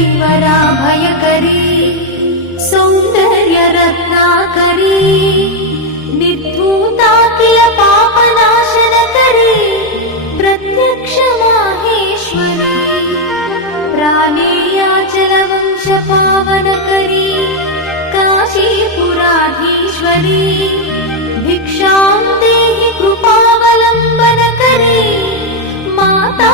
कलेवराभयकरी सौन्दर्यरत्नाकरी निर्धूताखिल पापनाशनकरी प्रत्यक्ष माहेश्वरी प्राणेयाचलवंशपावनकरी काशीपुराधीश्वरी भिक्षां देहि कृपावलम्बनकरी माता